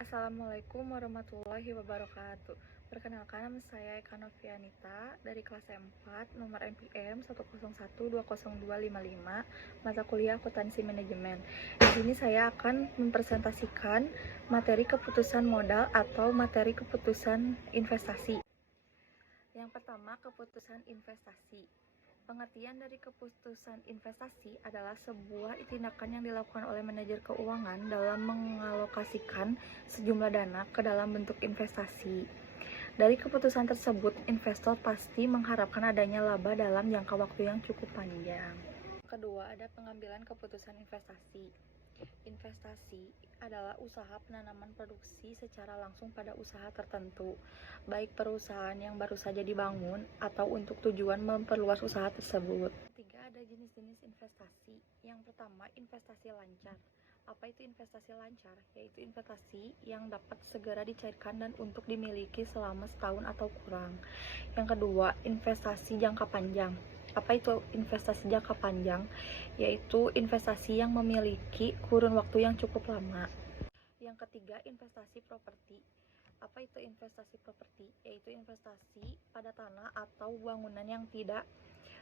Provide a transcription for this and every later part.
Assalamualaikum warahmatullahi wabarakatuh. Perkenalkan, nama saya Eka Novianita dari kelas 4, nomor NPM 101202555, mata kuliah Akuntansi Manajemen. Di sini saya akan mempresentasikan materi keputusan modal atau materi keputusan investasi. Yang pertama, keputusan investasi. Pengertian dari keputusan investasi adalah sebuah tindakan yang dilakukan oleh manajer keuangan dalam mengalokasikan sejumlah dana ke dalam bentuk investasi. Dari keputusan tersebut, investor pasti mengharapkan adanya laba dalam jangka waktu yang cukup panjang. Kedua, ada pengambilan keputusan investasi. Investasi adalah usaha penanaman produksi secara langsung pada usaha tertentu, baik perusahaan yang baru saja dibangun atau untuk tujuan memperluas usaha tersebut. Ketiga, ada jenis-jenis investasi. Yang pertama, investasi lancar. Apa itu investasi lancar? Yaitu investasi yang dapat segera dicairkan dan untuk dimiliki selama setahun atau kurang. Yang kedua, investasi jangka panjang. Apa itu investasi jangka panjang? Yaitu investasi yang memiliki kurun waktu yang cukup lama. Yang ketiga, investasi properti. Apa itu investasi properti? Yaitu investasi pada tanah atau bangunan yang tidak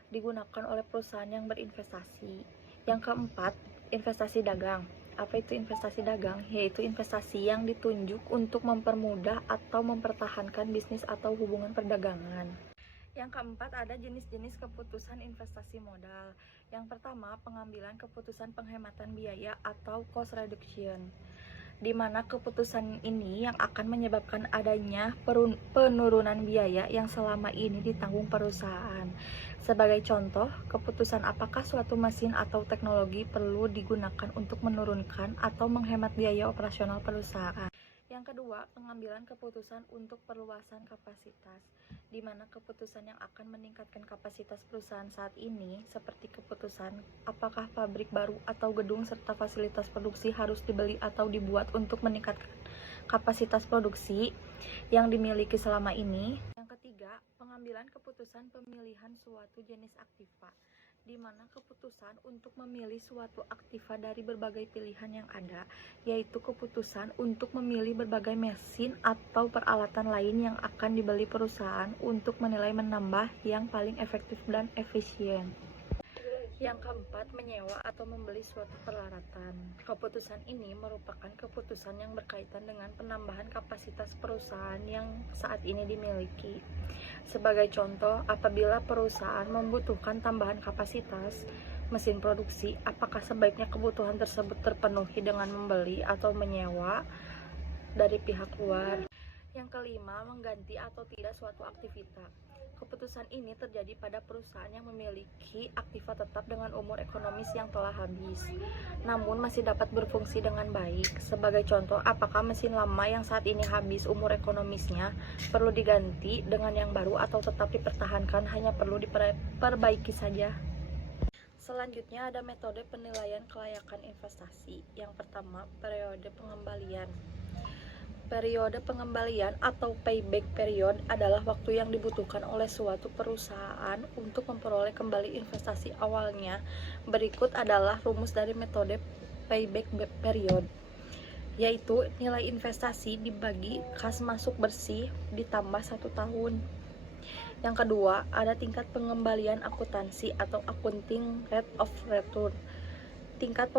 digunakan oleh perusahaan yang berinvestasi. Yang keempat, investasi dagang. Apa itu investasi dagang? Yaitu investasi yang ditunjuk untuk mempermudah atau mempertahankan bisnis atau hubungan perdagangan. Yang keempat, ada jenis-jenis keputusan investasi modal. Yang pertama, pengambilan keputusan penghematan biaya atau cost reduction, di mana keputusan ini yang akan menyebabkan adanya penurunan biaya yang selama ini ditanggung perusahaan. Sebagai contoh, keputusan apakah suatu mesin atau teknologi perlu digunakan untuk menurunkan atau menghemat biaya operasional perusahaan. Yang kedua, pengambilan keputusan untuk perluasan kapasitas, di mana keputusan yang akan meningkatkan kapasitas perusahaan saat ini, seperti keputusan apakah pabrik baru atau gedung serta fasilitas produksi harus dibeli atau dibuat untuk meningkatkan kapasitas produksi yang dimiliki selama ini. Yang ketiga, pengambilan keputusan pemilihan suatu jenis aktiva, di mana keputusan untuk memilih suatu aktiva dari berbagai pilihan yang ada, yaitu keputusan untuk memilih berbagai mesin atau peralatan lain yang akan dibeli perusahaan untuk menilai menambah yang paling efektif dan efisien. Yang keempat, menyewa atau membeli suatu peralatan. Keputusan ini merupakan keputusan yang berkaitan dengan penambahan kapasitas perusahaan yang saat ini dimiliki. Sebagai contoh, apabila perusahaan membutuhkan tambahan kapasitas mesin produksi, apakah sebaiknya kebutuhan tersebut terpenuhi dengan membeli atau menyewa dari pihak luar. Yang kelima, mengganti atau tidak suatu aktivitas. Keputusan ini terjadi pada perusahaan yang memiliki aktiva tetap dengan umur ekonomis yang telah habis, namun masih dapat berfungsi dengan baik. Sebagai contoh, apakah mesin lama yang saat ini habis umur ekonomisnya perlu diganti dengan yang baru atau tetap dipertahankan hanya perlu diperbaiki saja. Selanjutnya ada metode penilaian kelayakan investasi. Yang pertama, periode pengembalian. Periode pengembalian atau payback period adalah waktu yang dibutuhkan oleh suatu perusahaan untuk memperoleh kembali investasi awalnya. Berikut adalah rumus dari metode payback period, yaitu nilai investasi dibagi kas masuk bersih ditambah 1 tahun. Yang kedua, ada tingkat pengembalian akuntansi atau accounting rate of return. Tingkat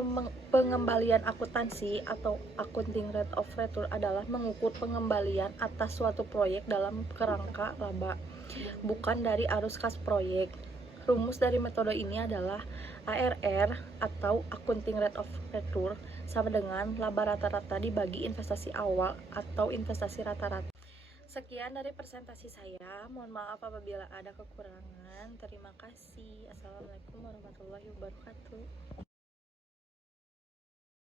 pengembalian akuntansi atau accounting rate of return adalah mengukur pengembalian atas suatu proyek dalam kerangka laba, bukan dari arus kas proyek. Rumus dari metode ini adalah ARR atau accounting rate of return sama dengan laba rata-rata dibagi investasi awal atau investasi rata-rata. Sekian dari presentasi saya. Mohon maaf apabila ada kekurangan. Terima kasih. Assalamualaikum warahmatullahi wabarakatuh.